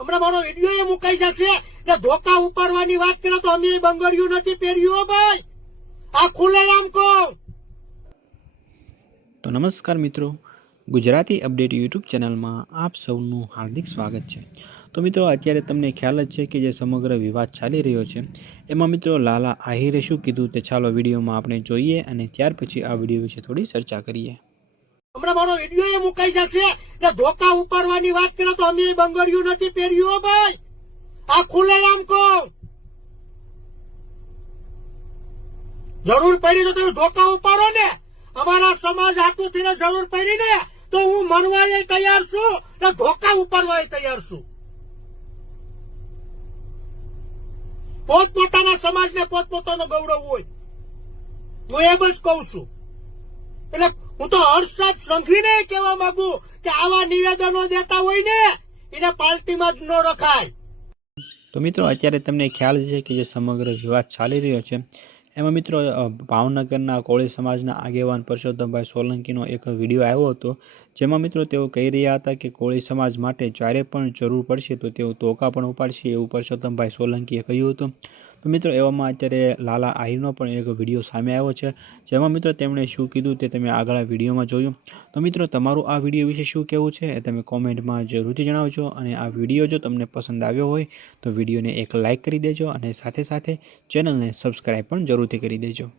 હમણાં મારો વિડીયો એ મુકાઈ જશે ને ધોકા ઉપાડવાની વાત કરે તો અમે બંગડિયું નથી પહેર્યું ભાઈ, આ ખુલ્લેઆમ કહું. તો નમસ્કાર મિત્રો, ગુજરાતી અપડેટ યુટ્યુબ ચેનલમાં આપ સૌનું હાર્દિક સ્વાગત છે. તો મિત્રો, અત્યારે તમને ખ્યાલ જ છે કે જે સમગ્ર વિવાદ ચાલી રહ્યો છે એમાં મિત્રો લાલા આહિરે શું કીધું તે ચાલો વિડીયોમાં આપણે જોઈએ અને ત્યાર પછી આ વિડીયો વિશે થોડી ચર્ચા કરીએ. હમણાં મારો વિડીયો એ મુકાઈ જશે ને ધોકા ઉપાડવાની વાત કરે તો અમે બંગડિયું નથી પહેર્યું ભાઈ, આ ખુલ્લેઆમ કહું. જરૂર પડી તો તમે ધોકા ઉપાડો ને, અમારા સમાજ આટલું થઈને જરૂર પડી ને તો હું મરવાય તૈયાર છું ને ધોકા ઉપાડવા તૈયાર છું. પોતપોતાના સમાજને પોતપોતાનો ગૌરવ હોય, હું એમ જ કઉ છું. એટલે હું તો હર્ષદ સંઘવીને કહેવા માંગુ કે આવા નિવેદનો દેતા હોય ને એને પાર્ટીમાં જ ન રખાય. તો મિત્રો, અત્યારે તમને ખ્યાલ છે કે જે સમગ્ર વિવાદ ચાલી રહ્યો છે એમાં મિત્રો ભાવનગરના કોળી સમાજના આગેવાન પરસોત્તમભાઈ સોલંકીનો એક વિડીયો આવ્યો હતો, જેમાં મિત્રો તેઓ કહી રહ્યા હતા કે કોળી સમાજ માટે જ્યારે પણ જરૂર પડશે તો તેઓ ધોકા પણ ઉપાડશે, એવું પરસોત્તમભાઈ સોલંકીએ કહ્યું હતું. તો મિત્રો, એવામાં અત્યારે લાલા આહિરનો પણ એક વિડીયો સામે આવ્યો છે, જેમાં મિત્રો તેમણે શું કીધું તે તમે આગળ વિડીયોમાં જોયું. તો મિત્રો, તમારું આ વિડીયો વિશે શું કહેવું છે એ તમે કોમેન્ટમાં જરૂરથી જણાવજો. અને આ વિડીયો જો તમને પસંદ આવ્યો હોય તો વિડીયોને એક લાઇક કરી દેજો અને સાથે સાથે ચેનલને સબસ્ક્રાઈબ પણ જરૂરથી કરી દેજો.